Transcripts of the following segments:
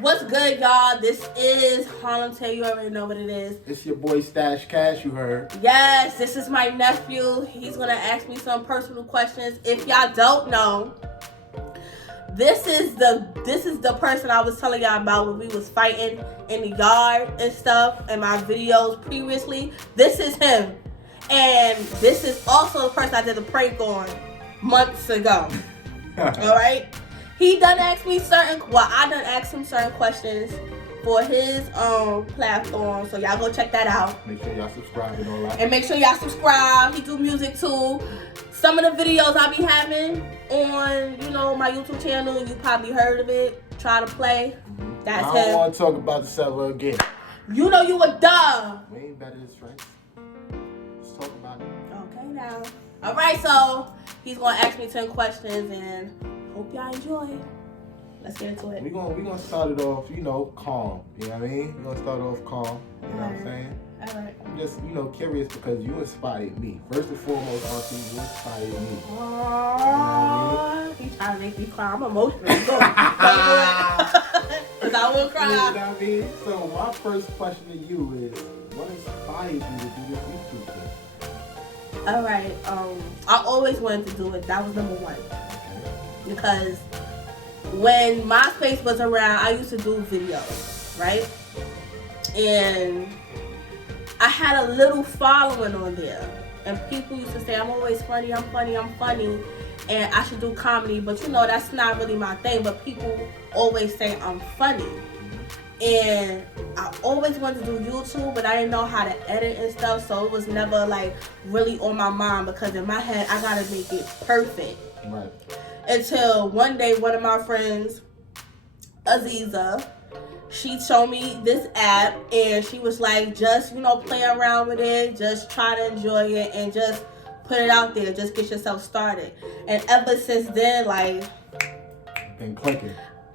What's good, y'all? This is Harlem Tay. You already know what it is. It's your boy Stash Cash, you heard. Yes, this is my nephew. He's gonna ask me some personal questions. If y'all don't know, this is the person I was telling y'all about when we was fighting in the yard and stuff in my videos previously. This is him. And this is also the person I did the prank on months ago. Alright? I done asked him certain questions for his platform. So y'all go check that out. Make sure y'all subscribe and all that. And make sure y'all subscribe. He do music too. Some of the videos I be having on, my YouTube channel, you probably heard of it. Try to play. That's him. I don't want to talk about the server again. You know you a dub. We ain't better than friends. Let's talk about it. Okay now. Alright, so he's gonna ask me 10 questions and hope y'all enjoy. Let's get into it. We're gonna start it off, calm. You know what I mean? We're gonna start off calm. You know what I'm saying? Alright. I'm just, curious because you inspired me. First and foremost, Auntie, you inspired me. Aww. He's trying to make me cry. I'm emotional. Because I will cry. You know what I mean? So my first question to you is, what inspired you to do this YouTube thing? Alright, I always wanted to do it. That was number one. Okay. Because when MySpace was around, I used to do videos, right? And I had a little following on there. And people used to say, I'm always funny, I'm funny, I'm funny. And I should do comedy. But that's not really my thing. But people always say I'm funny. And I always wanted to do YouTube, but I didn't know how to edit and stuff. So it was never really on my mind. Because in my head, I got to make it perfect. Right. Until one day, one of my friends, Aziza, she showed me this app and she was like, just, play around with it. Just try to enjoy it and just put it out there. Just get yourself started. And ever since then, been clicking.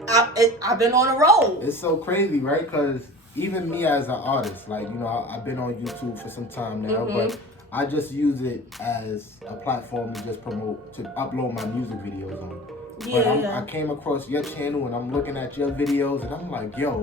I've been on a roll. It's so crazy, right? Because even me as an artist, I've been on YouTube for some time now, but I just use it as a platform to just promote, to upload my music videos on. Yeah. But I came across your channel and I'm looking at your videos and I'm like, yo,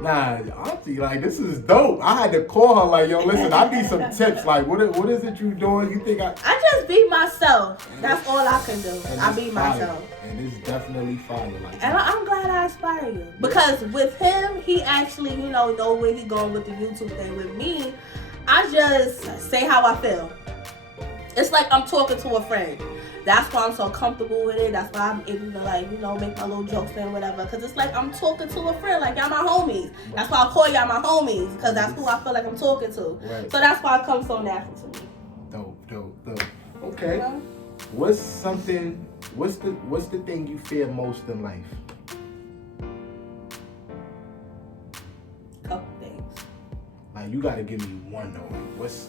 nah, Auntie, this is dope. I had to call her yo, listen, I need some tips. What is it you doing? You think I just be myself. That's all I can do. I be myself. And it's definitely fire. And I'm glad I inspire you. Because with him, he actually, know where he's going with the YouTube thing. With me, I just say how I feel. It's like I'm talking to a friend. That's why I'm so comfortable with it. That's why I'm able to make my little jokes and whatever. Because it's like I'm talking to a friend. Y'all my homies. That's why I call y'all my homies. Because that's who I feel like I'm talking to. Right. So that's why it comes so natural to me. Dope. Okay. What's the thing you fear most in life? Couple things. You gotta give me one though. What's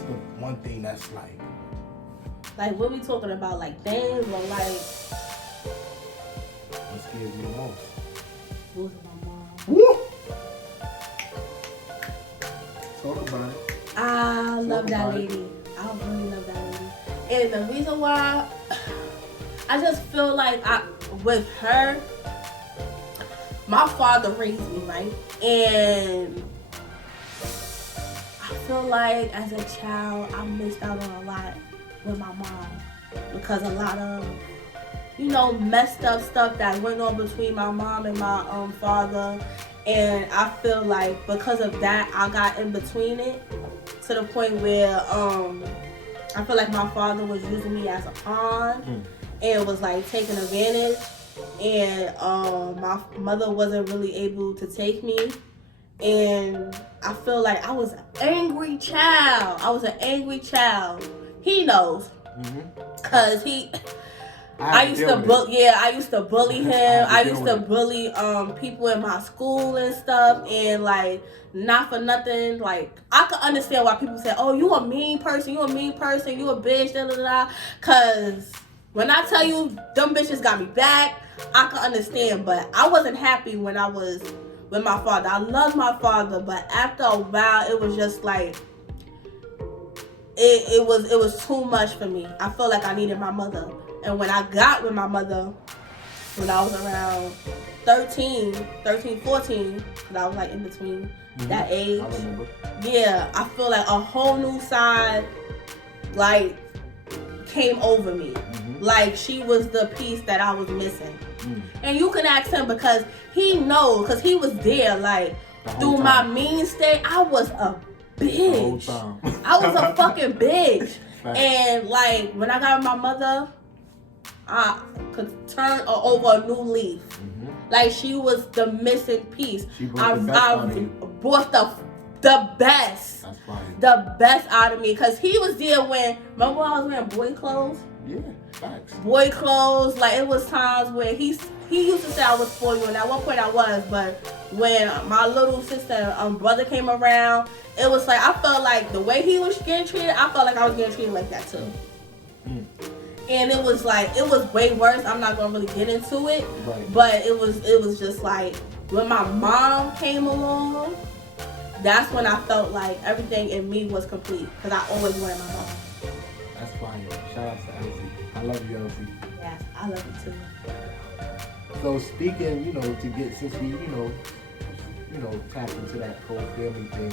the one thing that's what we talking about? Things or what scares you most? Losing my mom. Woo! Talk about it. I love that lady. I really love that lady. And the reason why, I just feel with her, my father raised me, right? And I feel like as a child, I missed out on a lot with my mom. Because a lot of, messed up stuff that went on between my mom and my father. And I feel like because of that, I got in between it to the point where I feel like my father was using me as a pawn and was taking advantage. And my mother wasn't really able to take me. And I feel like I was an angry child. He knows. Cause I used to bully him. I used to bully people in my school and stuff, and not for nothing. I could understand why people say, "Oh, you a mean person. You a bitch." Da da da. Cause when I tell you them bitches got me back, I can understand. But I wasn't happy when I was with my father. I loved my father, but after a while, it was just it was too much for me. I felt like I needed my mother. And when I got with my mother, when I was around 13, 14, because I was like in between that age. I remember. Yeah, I feel like a whole new side, like, came over me. Like, she was the piece that I was missing. And you can ask him because he knows, because he was there, like, through my mean state, I was a bitch. I was a fucking bitch. And, like, when I got with my mother, I could turn over a new leaf. Like, she was the missing piece. I brought the best. That's fine. The best out of me. Because he was there when, remember when I was wearing boy clothes? Yeah, facts. Boy clothes. Like, it was times where he used to say I was for you, and at one point I was, but when my little sister brother came around, it was like, I felt like the way he was getting treated, I felt like I was getting treated like that too. And it was like, it was way worse. I'm not gonna really get into it, but it was just like, when my mom came along, that's when I felt like everything in me was complete, because I always wanted my mom. That's fine. Shout out to Elsie. I love you, Elsie. Yes, I love you too. So speaking, since we, tap into that whole family thing,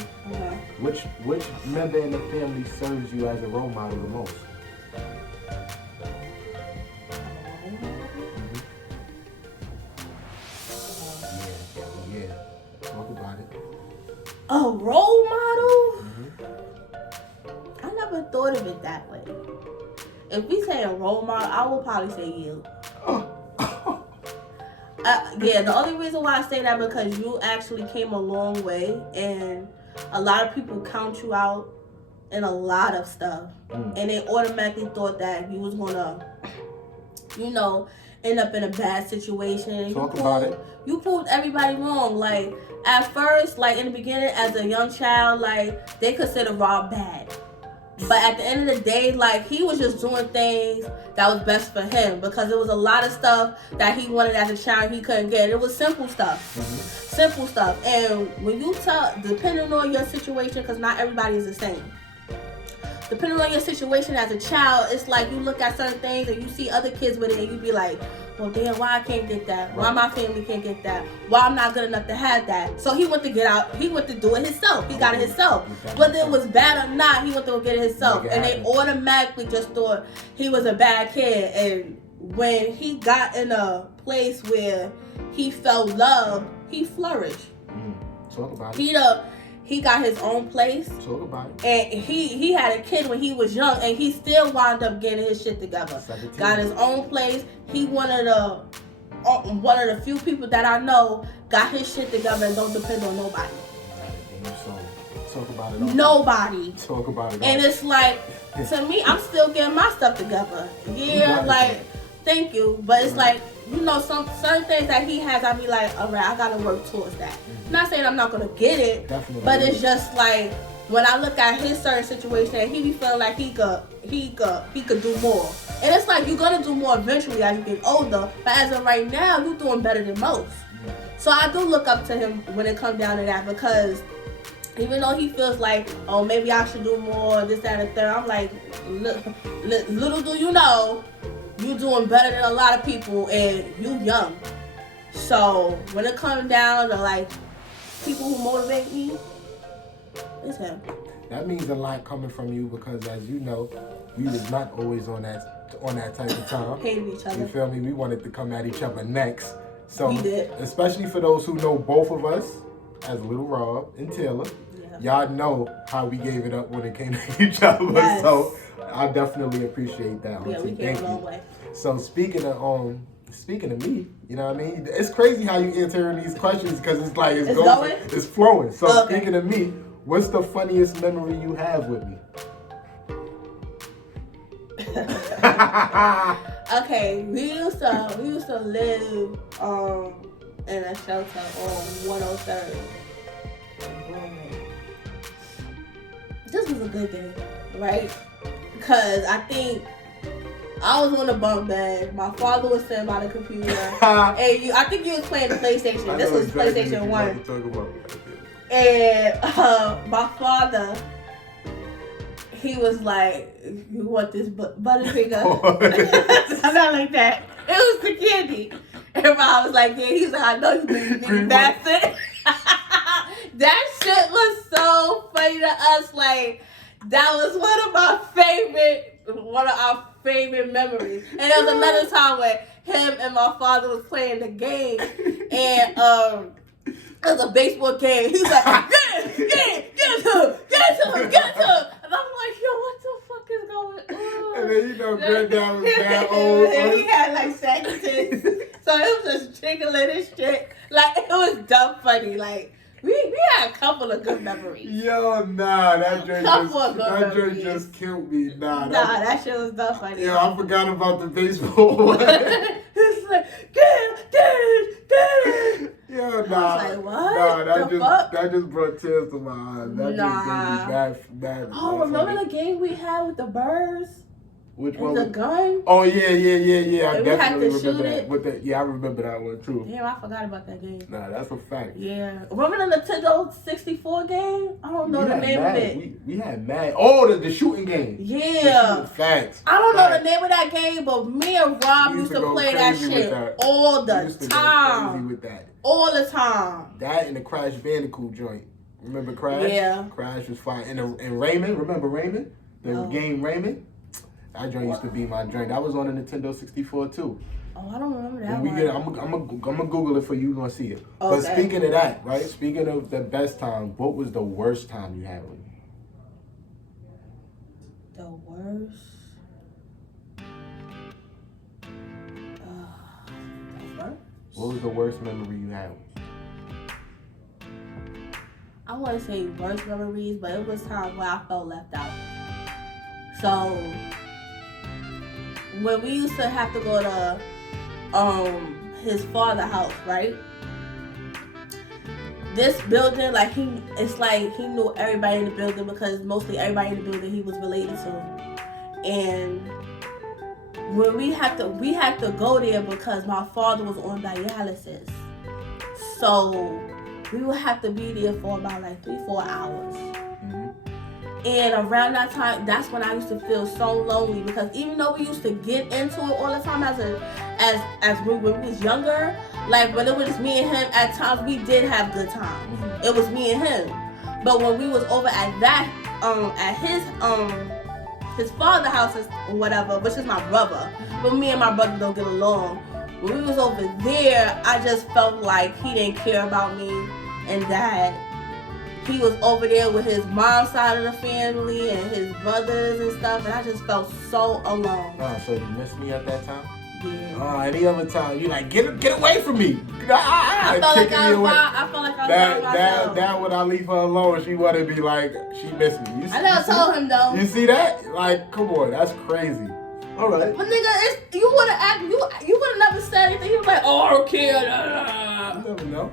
which member in the family serves you as a role model the most? Yeah. Talk about it. A role model? I never thought of it that way. If we say a role model, I will probably say you. Yeah, the only reason why I say that because you actually came a long way, and a lot of people count you out in a lot of stuff, and they automatically thought that you was gonna, end up in a bad situation. Talk about it. You proved everybody wrong. Like, at first, like in the beginning, as a young child, like they considered Rob bad. But at the end of the day, like, he was just doing things that was best for him, because there was a lot of stuff that he wanted as a child he couldn't get. It was simple stuff. Simple stuff. And when you depending on your situation, because not everybody is the same. Depending on your situation as a child, it's like you look at certain things and you see other kids with it and you be like, well, damn, why I can't get that? Why my family can't get that? Why I'm not good enough to have that? So he went to get out. He went to do it himself. He got it himself. Whether it was bad or not, he went to go get it himself. And they automatically just thought he was a bad kid. And when he got in a place where he felt loved, he flourished. Talk about it. He got his own place. Talk about it. And he had a kid when he was young, and he still wound up getting his shit together. 17. Got his own place. He one of the few people that I know got his shit together and don't depend on nobody. So talk about it. Nobody. Talk about it. And it's like, to me, I'm still getting my stuff together. Yeah, like, thank you. But it's like, some certain things that he has, I be like, all right, I gotta work towards that. Not saying I'm not gonna get it, but it's just like, when I look at his certain situation, he be feeling like he could do more. And it's like, you're gonna do more eventually as you get older, but as of right now, you're doing better than most. So I do look up to him when it comes down to that, because even though he feels like, oh, maybe I should do more, this, that, and the third, I'm like, little do you know, you doing better than a lot of people, and you young. So when it comes down to like people who motivate me, it's him. That means a lot coming from you, because as you know, we was not always on that type of time. Hated each other. You feel me? We wanted to come at each other next. So we did. Especially for those who know both of us as Little Rob and Taylor, y'all know how we gave it up when it came to each other. Yes. So I definitely appreciate that. Yeah, we came a long way. So speaking of me, you know what I mean? It's crazy how you answer these questions, because it's like it's flowing. So Speaking of me, what's the funniest memory you have with me? Okay, we used to live in a shelter on 103rd. This was a good day, right? Because I think I was on the bunk bed. My father was sitting by the computer, and I think you was playing the PlayStation. This was PlayStation 1. And my father, he was like, "You want this Butterfinger?" I'm not like that. It was the candy. And Rob was like, yeah, he's like, I know you big bastard. That shit was so funny to us. Like, that was one of our favorite memories. And there was another time where him and my father was playing the game, and it was a baseball game. He was like, get it to him. And I'm like, yo, what the fuck is going on? And then, you know, Granddad was bad old. And he had like saggy tits. So it was just jiggling and shit. Like, it was dumb funny. Like, we had a couple of good memories. Yo, nah, that drink just killed me. Nah, that shit was dumb funny. Yo, I forgot about the baseball one. It's like, get it. Yo, nah. I was like, what? That just brought tears to my eyes. That just gave me bad. Oh, remember the game we had with the birds? Which and one? The gun? Oh, yeah. I And definitely we had to remember shoot that. Yeah, I remember that one too. Damn, I forgot about that game. Nah, that's a fact. Yeah. Remember the Nintendo 64 game? I don't know the name of it. We had mad. Oh, the shooting game. Yeah. Facts. I don't know the name of that game, but me and Rob used to play that shit all the time. Crazy with that. All the time. That and the Crash Bandicoot joint. Remember Crash? Yeah. Crash was fine. And Raymond, remember Raymond? The game Raymond? That joint used to be my joint. That was on the Nintendo 64 too. Oh, I don't remember that one. I'm gonna Google it for you. You're gonna see it. Okay. But speaking of that, right? Speaking of the best time, what was the worst time you had with me? The worst? What was the worst memory you had? I want to say worst memories, but it was times where I felt left out. So when we used to have to go to his father's house, right? This building, like it's like he knew everybody in the building because mostly everybody in the building he was related to, and when we had to go there because my father was on dialysis, so we would have to be there for about like 3-4 hours. And around that time, that's when I used to feel so lonely because even though we used to get into it all the time as when we was younger, like when it was just me and him, at times we did have good times. It was me and him. But when we was over at his father's house or whatever, which is my brother, but me and my brother don't get along. When we was over there, I just felt like he didn't care about me and that he was over there with his mom's side of the family and his brothers and stuff, and I just felt so alone. Oh, so you missed me at that time? Yeah. Oh, any other time you like get away from me? I felt like I was by myself. That when I leave her alone, she wanted to be like she missed me. I never told him though. You see that? Like, come on, that's crazy. All right. But nigga, you would have never said anything. He was like, oh, I don't care. You never know.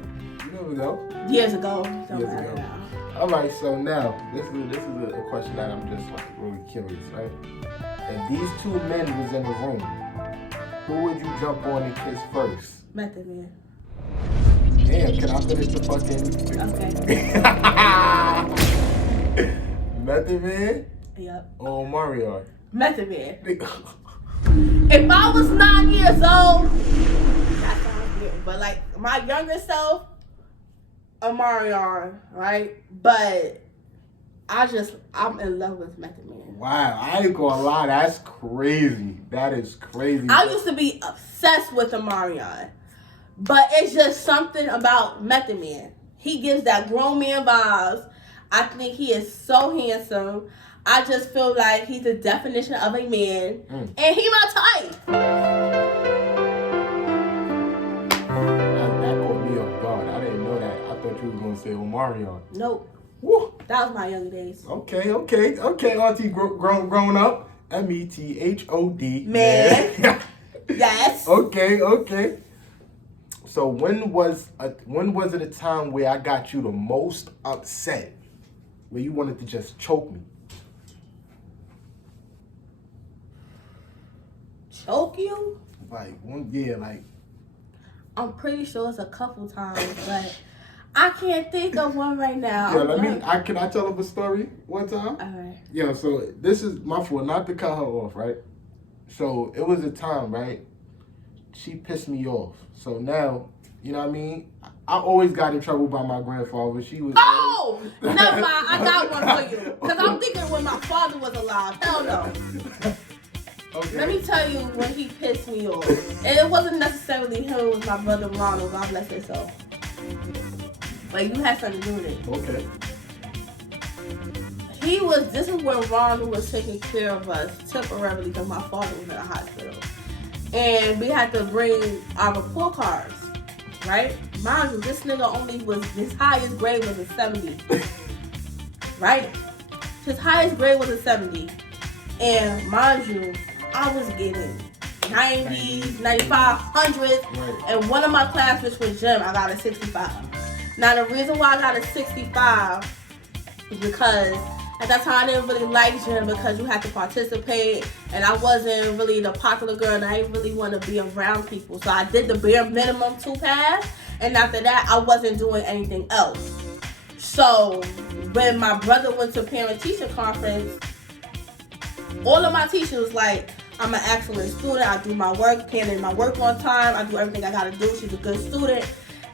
Years ago. All right, so now this is a question that I'm just like really curious, right? If these two men was in the room, who would you jump on and kiss first? Method Man. Damn, can I finish the fucking? Okay. Method Man? Yep. Or Mario? Method Man. If I was 9 years old, that sounds weird. But like my younger self, Omarion, right? But I'm in love with Method Man. Wow, I ain't gonna lie, that's crazy. That is crazy. I used to be obsessed with Omarion, but it's just something about Method Man. He gives that grown man vibes. I think he is so handsome. I just feel like he's the definition of a man, and he my type. You was gonna say Omarion. Nope. Woo. That was my younger days. Okay, Auntie grown up. METHOD. Man. Yes. Okay. So when was it a time where I got you the most upset? Where you wanted to just choke me? Choke you? Like I'm pretty sure it's a couple times, but I can't think of one right now. Yeah, can I tell them a story one time? All right. Yeah, so this is my fault, not to cut her off, right? So it was a time, right? she pissed me off. So now, you know what I mean? I always got in trouble by my grandfather. She was. Oh! Never mind. I got one for you. Because I'm thinking when my father was alive. Hell no. Okay. Let me tell you when he pissed me off. And it wasn't necessarily him. It was my brother Ronald. God bless his soul. But you had something to do with it. Okay. This is when Ronald was taking care of us temporarily because my father was in the hospital. And we had to bring our report cards, right? Mind you, this nigga his highest grade was a 70. Right? His highest grade was a 70. And mind you, I was getting 90s, 95, 100s. Right. And one of my classmates was Jim. I got a 65. Now, the reason why I got a 65 is because at that time, I didn't really like gym because you had to participate, and I wasn't really the popular girl, and I didn't really want to be around people. So I did the bare minimum 2 pass, and after that, I wasn't doing anything else. So when my brother went to parent-teacher conference, all of my teachers was like, I'm an excellent student. I do my work, hand in my work on time. I do everything I got to do. She's a good student.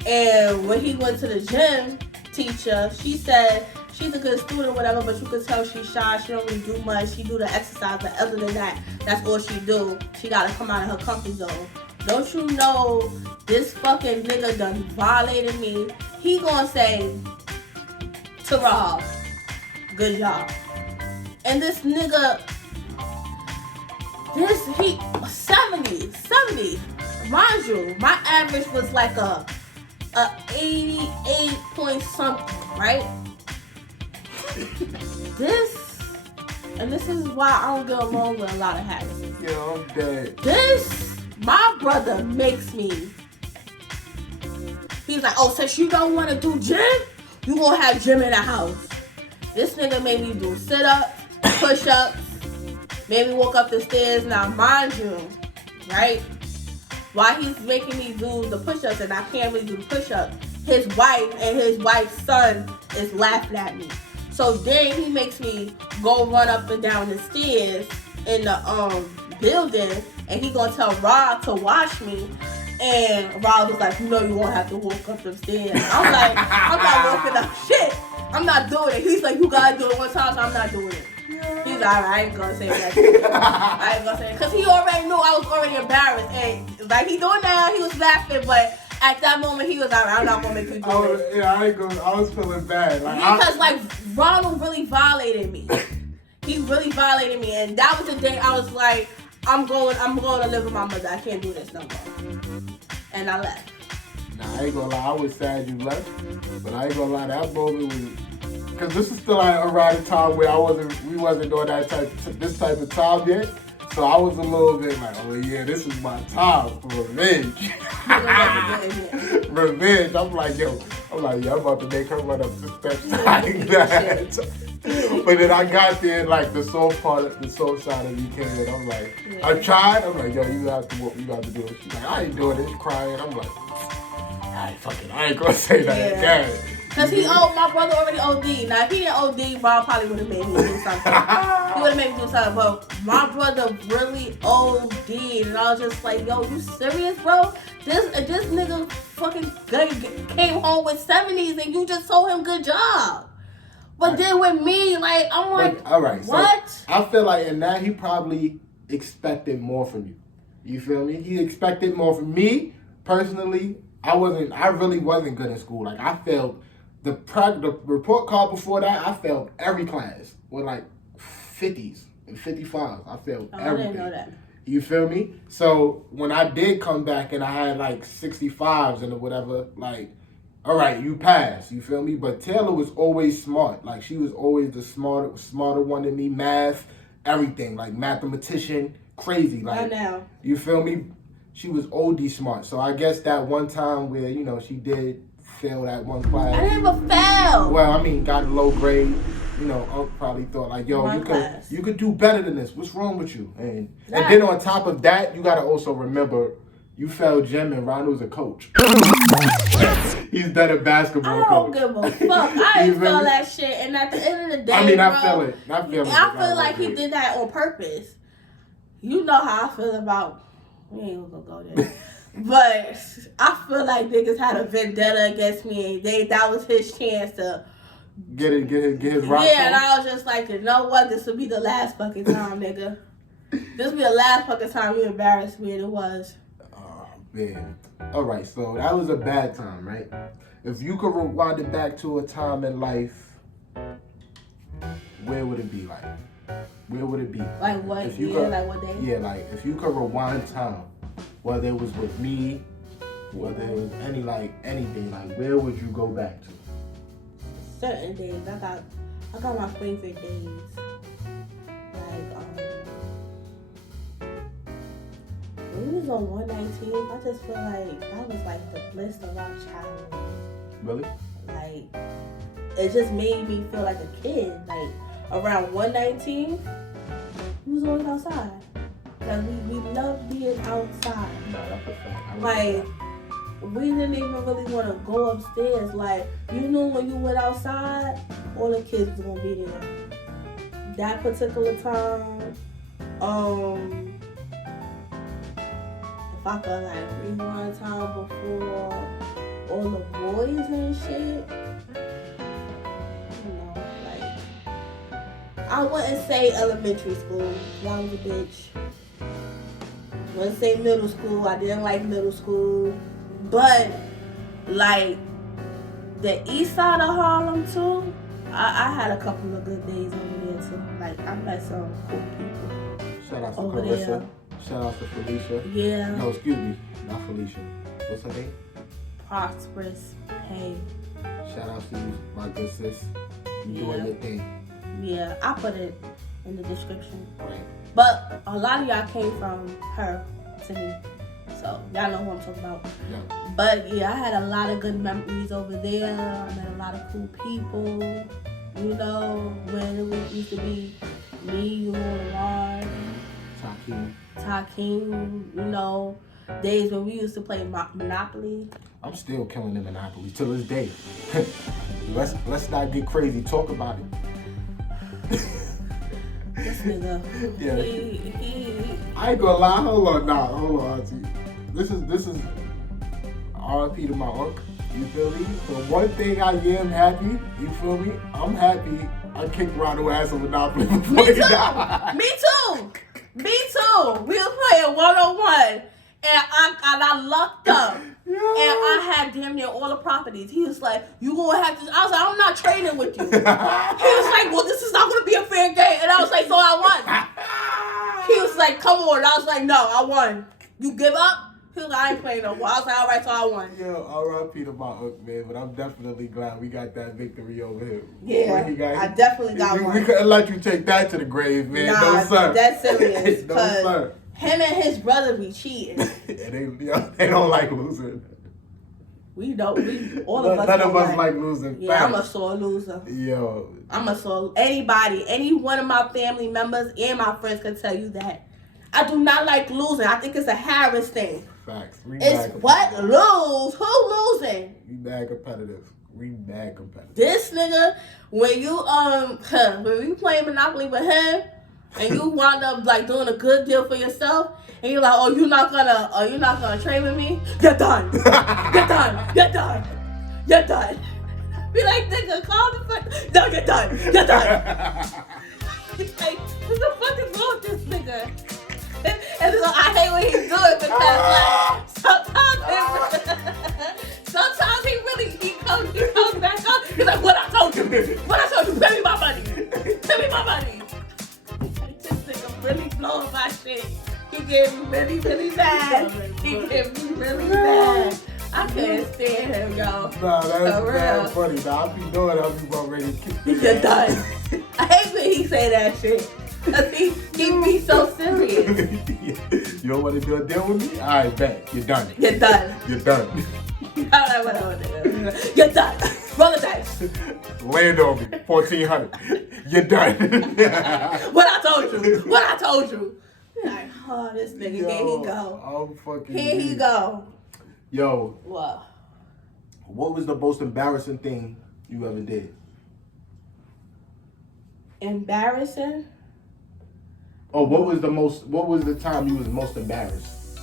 And when he went to the gym teacher, she said, she's a good student, whatever, but you could tell she's shy. She don't really do much. She do the exercise, but other than that, that's all she do. She gotta come out of her comfort zone. Don't you know this fucking nigga done violated me? He gonna say to Rob, good job. And this nigga, 70. Mind you, my average was like a 88 point something, right? This is why I don't get along with a lot of habits. Yo, I'm dead. My brother makes me. He's like, oh, since you don't want to do gym, you gonna have gym in the house. This nigga made me do sit-ups, push-ups, made me walk up the stairs. Now, mind you, right? While he's making me do the push-ups and I can't really do the push-ups, his wife and his wife's son is laughing at me. So then he makes me go run up and down the stairs in the building, and he gonna tell Rob to watch me. And Rob was like, you know you won't have to walk up the stairs. I'm like, I'm not walking up shit. I'm not doing it. He's like, you gotta do it one time, so I'm not doing it. He's like, I ain't gonna say that. I ain't gonna say it. Because he already knew I was already embarrassed. And like he doing now, he was laughing, but at that moment he was like, I'm not gonna make you do it. Yeah, I was feeling bad. Because Ronald really violated me. He really violated me, and that was the day I was like, I'm going to live with my mother. I can't do this no more. And I left. Nah, I ain't gonna lie, I was sad you left, but I ain't gonna lie, that moment was, because this is still around the time where we wasn't doing this type of time yet, so I was a little bit like, oh yeah, this is my time for revenge. Revenge. I'm like, I'm about to make her run up the steps like that. But then I got there, like the soul side of me came in. I'm like, yeah. I tried. I'm like, yo, you got to do it. She's like, I ain't doing it. She's crying. I'm like, I ain't gonna say that again. Cause my brother already OD'd. Now if he didn't OD, Rob probably would have made me do something. He would have made me do something. But my brother really OD'd, and I was just like, yo, you serious, bro? This nigga fucking came home with 70s, and you just told him good job. But then with me, like, I'm like, all right, what? So I feel like in that he probably expected more from you. You feel me? He expected more from me personally. I really wasn't good in school. Like I failed the report card before that. I failed every class with like 50s and 55s. I failed everything. I didn't know that. You feel me? So when I did come back and I had like 65s and whatever, like, all right, you passed. You feel me? But Taylor was always smart. Like she was always the smarter one than me. Math, everything. Like mathematician, crazy. Like I know. You feel me? She was OD smart. So I guess that one time where, she did fail that one class. I never failed. Well, I mean, got a low grade. Unc probably thought like, yo, you could do better than this. What's wrong with you? And then on top of that, you gotta also remember you failed gym and Ronald's a coach. He's done a basketball coach. I don't give a fuck. I ain't feel that shit. And at the end of the day, I mean, bro, I feel it. I feel like he did that on purpose. You know how I feel about We ain't gonna go there. But I feel like niggas had a vendetta against me, and that was his chance to get his rock. Yeah, and I was just like, you know what? This will be the last fucking time, nigga. This will be the last fucking time you embarrassed me, and it was. Oh man. All right, so that was a bad time, right? If you could rewind it back to a time in life, where would it be like? Where would it be? Like what? If you Yeah, could, like what day? Yeah, like if you could rewind time, whether it was with me, whether it was anything, like where would you go back to? Certain days. I got my favorite days. Like when we was on 119, I just feel like that was like the bliss of our childhood. Really? Like it just made me feel like a kid. Like around 119, we was always outside. Like we loved being outside. No, that's a fact. Like we didn't even really want to go upstairs. Like you knew when you went outside, all the kids was gonna be there. That particular time, if I could like rewind time before all the boys and shit, you know, like I wouldn't say elementary school. I was a bitch. Wouldn't say middle school. I didn't like middle school, but like the east side of Harlem too. I had a couple of good days over there too. Like I met some cool people. Shout out to over Carissa. there. Shout out to Felicia. Yeah. No, excuse me, not Felicia. What's her name? Prosperous Pay. Shout out to you, my good sis. You doing your thing. Yeah, I put it in the description. Right. But a lot of y'all came from her to me. So y'all know who I'm talking about. Yeah. But yeah, I had a lot of good memories over there. I met a lot of cool people. You know, when it used to be me, you, Ron, Takeem, you know, days when we used to play Monopoly. I'm still killing the Monopoly to this day. let's not get crazy. Talk about it. This nigga. Yeah. He I ain't gonna lie. Hold on, Auntie. This is RP to my uncle. You feel me? So one thing I am happy. You feel me? I'm happy. I kicked Ronald ass on Monopoly before Me he too. died. Me too. Me too. We were playing 101, and I lucked up. Yeah. And I had damn near all the properties. He was like, you gonna have to, I was like, I'm not trading with you. He was like, well, this is not gonna be a fair game. And I was like, so I won. He was like, come on. And I was like, no, I won. You give up? He was like, I ain't playing no more. I was like, all right, so I won. Yo, R.I.P. to my uncle, man. But I'm definitely glad we got that victory over him. Yeah, I definitely got one. We couldn't let you take that to the grave, man. Nah, no, sir. That's serious. No, sir. Him and his brother be cheating. And they don't like losing. All of us. None of us like losing. Yeah, Facts. I'm a sore loser. Yo. I'm a sore. Any one of my family members and my friends can tell you that. I do not like losing. I think it's a Harris thing. Facts. It's what? Lose? Who losing? We bad competitive. This nigga, when you playing Monopoly with him, and you wind up like doing a good deal for yourself, and you're like, you're not gonna trade with me? You're done. You're done. You're done. You're done. Be like, nigga, call the fuck. No, you're done. You're done. It's like, what the fuck is wrong with this nigga? And so I hate when he do it because like sometimes he comes back up. He's like, what I told you? Pay me my money. This nigga really blowing my shit. He get me really, really bad. I can't stand him, y'all. Nah, that's bad funny. Nah, I be knowing I'll be about ready to kick this You're ass. done. I hate when he say that shit. Cause he be so serious. You don't want to do a deal with me? Alright, bet. You're done. You're done. You're done. Alright, whatever. You're done. Roll the dice. Land on me. 1,400. You're done. What I told you. Like, oh, this nigga, Yo, here he go. I'm fucking Here he go. Yo. What was the most embarrassing thing you ever did? Embarrassing? Oh, what was the time you was most embarrassed?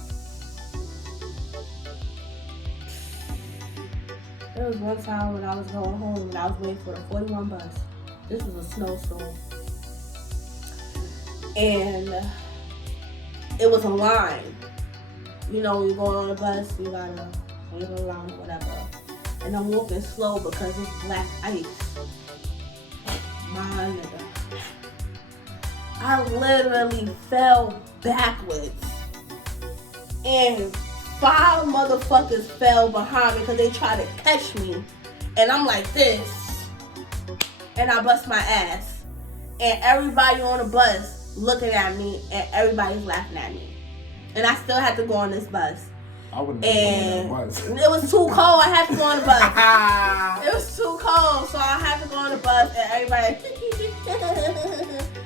There was one time when I was going home and I was waiting for the 41 bus. This was a snowstorm. And it was a line. You know, when you go on a bus, you gotta wait in line or whatever. And I'm walking slow because it's black ice. My nigga. I literally fell backwards. And 5 motherfuckers fell behind me because they tried to catch me. And I'm like this. And I bust my ass. And everybody on the bus looking at me and everybody's laughing at me. And I still had to go on this bus. I wouldn't have gone on that bus. It was too cold. I had to go on the bus. It was too cold, so I had to go on the bus and everybody.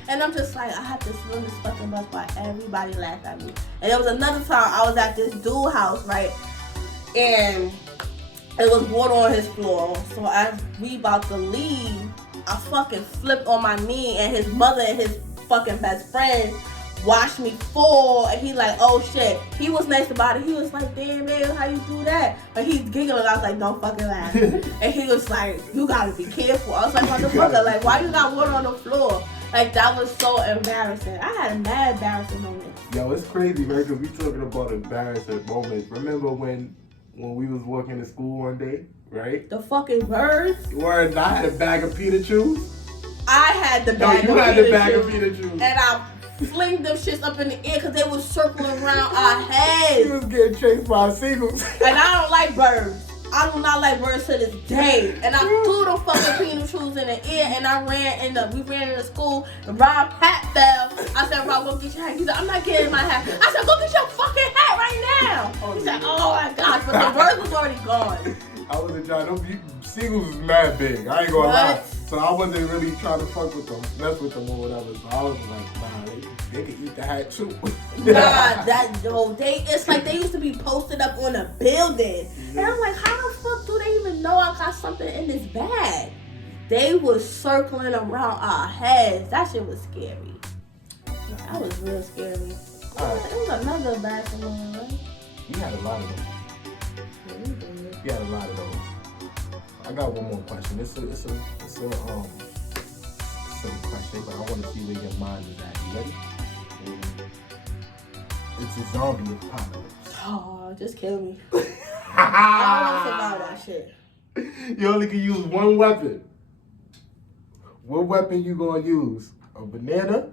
And I'm just like, I have to sit on this fucking bus while everybody laughed at me. And there was another time I was at this dude house, right? And it was water on his floor. So as we about to leave, I fucking flipped on my knee and his mother and his fucking best friend watched me fall, and he like, oh shit. He was nice about it. He was like, damn, man, how you do that? But he's giggling. I was like, don't fucking laugh. And he was like, you gotta be careful. I was like, motherfucker, like, why you got water on the floor? Like, that was so embarrassing. I had a mad embarrassing moment. Yo, it's crazy, right? Because we talking about embarrassing moments. Remember when we was walking to school one day, right? The fucking birds. Where I had a bag of pita chews. I had the bag of you had the bag of pita chews. And I fling them shits up in the air because they was circling around our heads. He was getting chased by seagulls. And I don't like birds. I do not like birds to this day. And I threw the fucking peanut shoes in the air and we ran into school. And Rob's hat fell. I said, Rob, go get your hat. He said, I'm not getting my hat. I said, go get your fucking hat right now. He said, oh my gosh, but the bird was already gone. I wasn't trying to, seagulls was mad big. I ain't gonna lie. So I wasn't really trying to fuck with them, mess with them or whatever. So I was like, nah, they could eat the hat too. It's like they used to be posted up on a building. And I'm like, how the fuck do they even know I got something in this bag? They was circling around our heads. That shit was scary. That was real scary. Right. It was another embarrassing moment, right? You had a lot of them. Yeah, we did. You had a lot of those. I got one more question. It's a silly question, but I want to see where your mind is at. You ready? It's a zombie apocalypse. Oh, just kill me. I don't want to survive that shit. You only can use one weapon. What weapon you gonna use? A banana?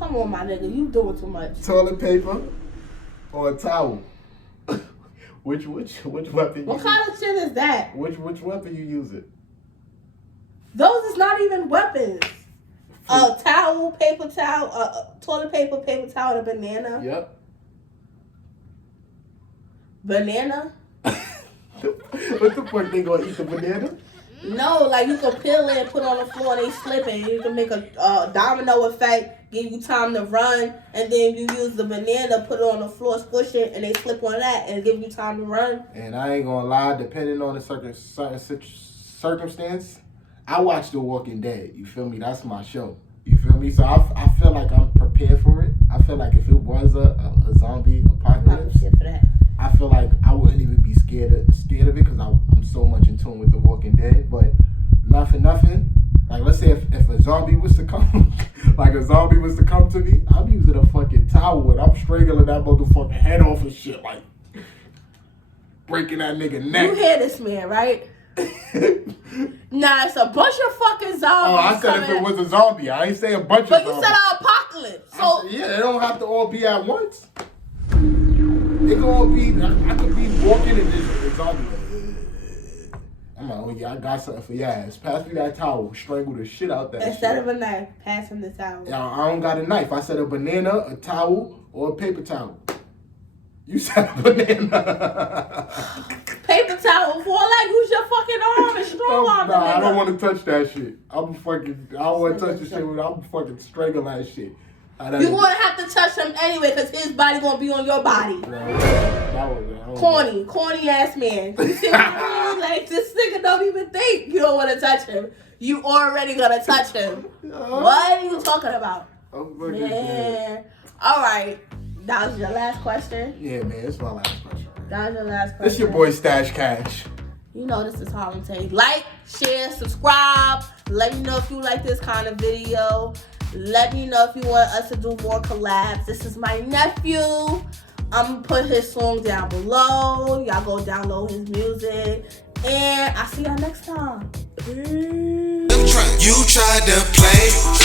Come on, my nigga. You doing too much. Toilet paper? Or a towel? Which weapon? What kind of shit is that? Which weapon you use it? Those is not even weapons. A towel, paper towel, toilet paper, paper towel, and a banana. Yep. Banana? What the fuck, they gonna eat the banana? No, like you can peel it and put it on the floor and they slipping. You can make a domino effect, give you time to run, and then you use the banana, put it on the floor, squish it, and they slip on that and give you time to run. And I ain't gonna lie, depending on the certain circumstance, I watch The Walking Dead. You feel me? That's my show. You feel me? So I feel like I'm prepared for it. I feel like if it was a zombie apocalypse, I'm not prepared for that. I feel like I wouldn't even be scared of it because I'm so much in tune with The Walking Dead. But nothing. Like, let's say if a zombie was to come, to me, I'm using a fucking towel and I'm strangling that motherfucking head off and shit, like breaking that nigga neck. You hear this man, right? Nah, it's a bunch of fucking zombies. Oh, I said if it was a zombie. I ain't say a bunch of zombies. But you said an apocalypse. So yeah, they don't have to all be at once. They can all be. I could be walking and just a zombie. I'm like, oh yeah, I got something for your ass. Pass me that towel. Strangle the shit out that Instead shit. of a knife, pass him the towel. Yeah, I don't got a knife. I said a banana, a towel, or a paper towel. You said a banana. Paper towel for like use your fucking arm and strong arm. Nah, I don't want to touch that shit. I don't want to touch the shit. I'm fucking strangle that shit. You're going to have to touch him anyway because his body going to be on your body. Corny ass man. You see what I mean? Like, this nigga don't even think you don't want to touch him. You already going to touch him. What are you talking about? Man. All right. That was your last question? Yeah, man. It's my last question. That was your last question. It's your boy Stash Cash. You know this is Harlem Tay. Like, share, subscribe. Let me know if you like this kind of video. Let me know if you want us to do more collabs. This is my nephew. I'm going to put his song down below. Y'all go download his music. And I'll see y'all next time. Peace. You tried to play.